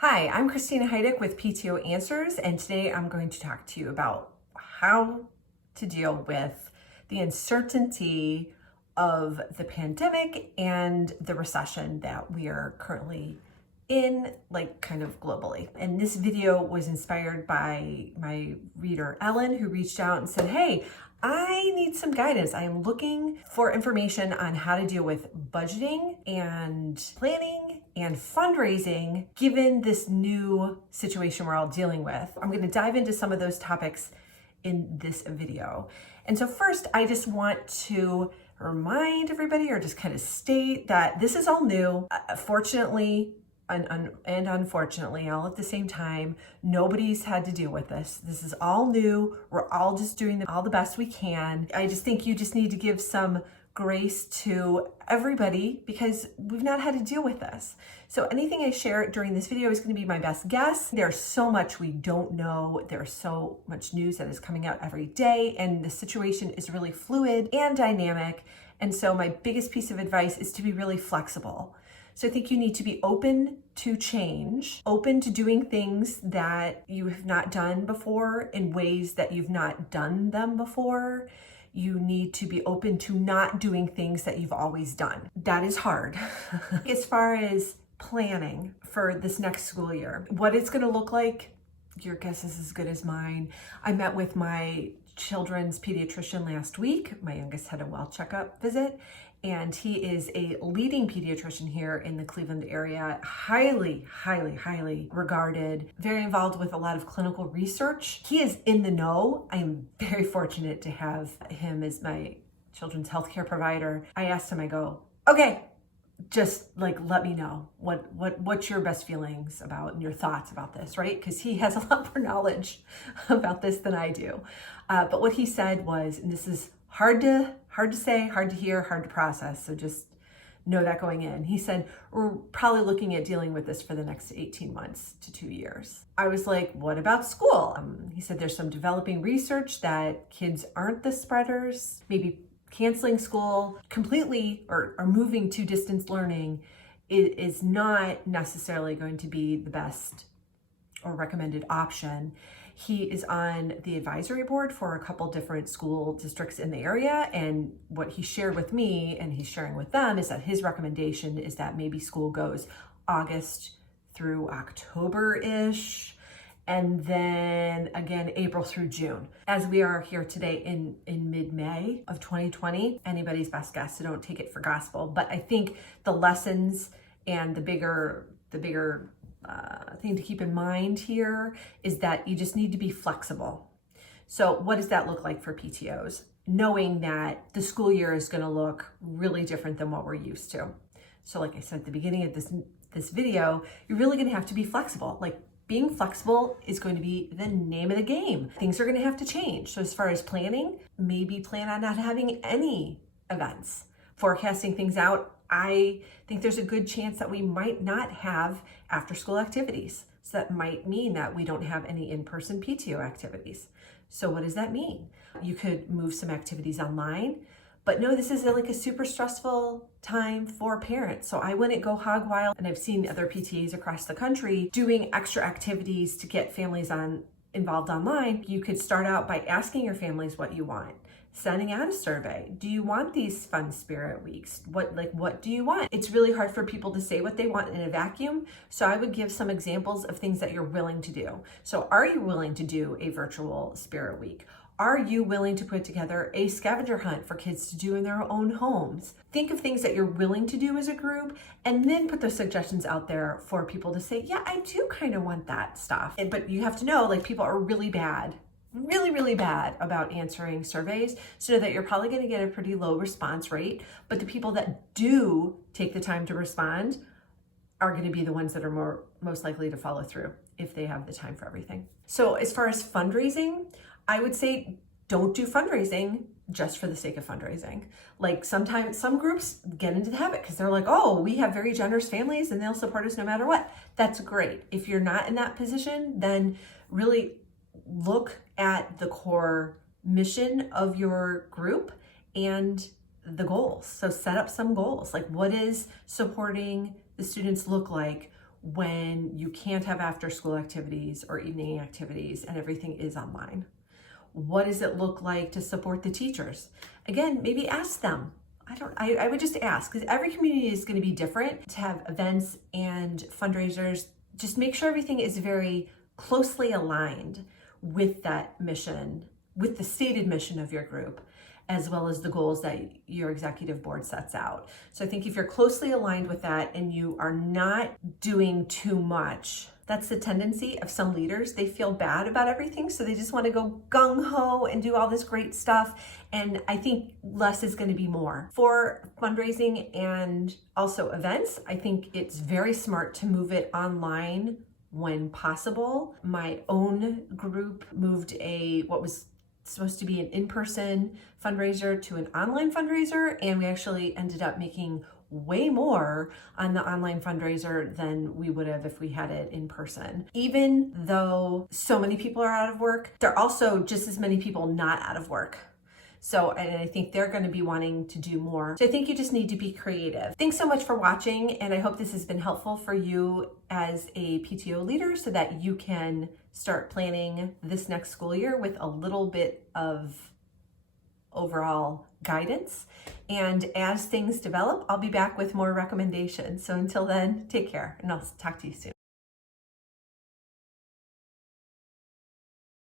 Hi, I'm Christina Heidick with PTO Answers, and today I'm going to talk to you about how to deal with the uncertainty of the pandemic and the recession that we are currently in, like kind of globally. And this video was inspired by my reader Ellen, who reached out and said, hey, I need some guidance. I am looking for information on how to deal with budgeting and planning and fundraising given this new situation we're all dealing with. I'm going to dive into some of those topics in this video. And so first, I just want to remind everybody, or just kind of state that this is all new. Fortunately, and unfortunately, all at the same time, nobody's had to deal with this. This is all new. We're all just doing all the best we can. I just think you just need to give some grace to everybody because we've not had to deal with this. So anything I share during this video is going to be my best guess. There's so much we don't know. There's so much news that is coming out every day, and the situation is really fluid and dynamic. And so my biggest piece of advice is to be really flexible. So I think you need to be open to change, open to doing things that you have not done before in ways that you've not done them before. You need to be open to not doing things that you've always done. That is hard. As far as planning for this next school year, what it's going to look like, your guess is as good as mine. I met with my children's pediatrician last week. My youngest had a well checkup visit, and he is a leading pediatrician here in the Cleveland area, highly regarded, very involved with a lot of clinical research. He is in the know. I am very fortunate to have him as my children's healthcare provider. I asked him, I go, okay, just like, let me know what's your best feelings about and your thoughts about this, right? Because he has a lot more knowledge about this than I do. But what he said was, and this is hard to say, hard to hear, hard to process. So just know that going in. He said, we're probably looking at dealing with this for the next 18 months to 2 years. I was like, what about school? He said, there's some developing research that kids aren't the spreaders. Maybe canceling school completely or moving to distance learning is not necessarily going to be the best or recommended option. He is on the advisory board for a couple different school districts in the area. And what he shared with me and he's sharing with them is that his recommendation is that maybe school goes August through October-ish. And then again, April through June. As we are here today in mid-May of 2020, anybody's best guess, so don't take it for gospel. But I think the lessons and the bigger thing to keep in mind here is that you just need to be flexible. So what does that look like for PTOs? Knowing that the school year is going to look really different than what we're used to. So like I said at the beginning of this video, you're really going to have to be flexible. Like, being flexible is going to be the name of the game. Things are going to have to change. So as far as planning, maybe plan on not having any events. Forecasting things out, I think there's a good chance that we might not have after school activities. So that might mean that we don't have any in-person PTO activities. So what does that mean? You could move some activities online. But no, this is like a super stressful time for parents. So I wouldn't go hog wild. And I've seen other PTAs across the country doing extra activities to get families involved online. You could start out by asking your families what you want. Sending out a survey. Do you want these fun spirit weeks? What do you want? It's really hard for people to say what they want in a vacuum. So I would give some examples of things that you're willing to do. So are you willing to do a virtual spirit week? Are you willing to put together a scavenger hunt for kids to do in their own homes? Think of things that you're willing to do as a group and then put those suggestions out there for people to say, yeah, I do kind of want that stuff. But you have to know, like, people are really bad about answering surveys, so that you're probably going to get a pretty low response rate. But the people that do take the time to respond are going to be the ones that are most likely to follow through if they have the time for everything. So as far as fundraising, I would say don't do fundraising just for the sake of fundraising. Like, sometimes some groups get into the habit because they're like, oh, we have very generous families and they'll support us no matter what. That's great. If you're not in that position, then really look at the core mission of your group and the goals. So set up some goals. Like, what is supporting the students look like? when you can't have after school activities or evening activities and everything is online? What does it look like to support the teachers? Again, maybe ask them. I would just ask, because every community is going to be different. To have events and fundraisers, just make sure everything is very closely aligned with that mission, with the stated mission of your group, as well as the goals that your executive board sets out. So I think if you're closely aligned with that and you are not doing too much, that's the tendency of some leaders. They feel bad about everything, so they just want to go gung-ho and do all this great stuff. And I think less is going to be more. For fundraising and also events, I think it's very smart to move it online when possible. My own group moved what was supposed to be an in-person fundraiser to an online fundraiser, and we actually ended up making way more on the online fundraiser than we would have if we had it in person. Even though so many people are out of work, there are also just as many people not out of work. So, and I think they're going to be wanting to do more. So I think you just need to be creative. Thanks so much for watching, and I hope this has been helpful for you as a PTO leader so that you can start planning this next school year with a little bit of overall guidance. And as things develop, I'll be back with more recommendations. So until then, take care, and I'll talk to you soon.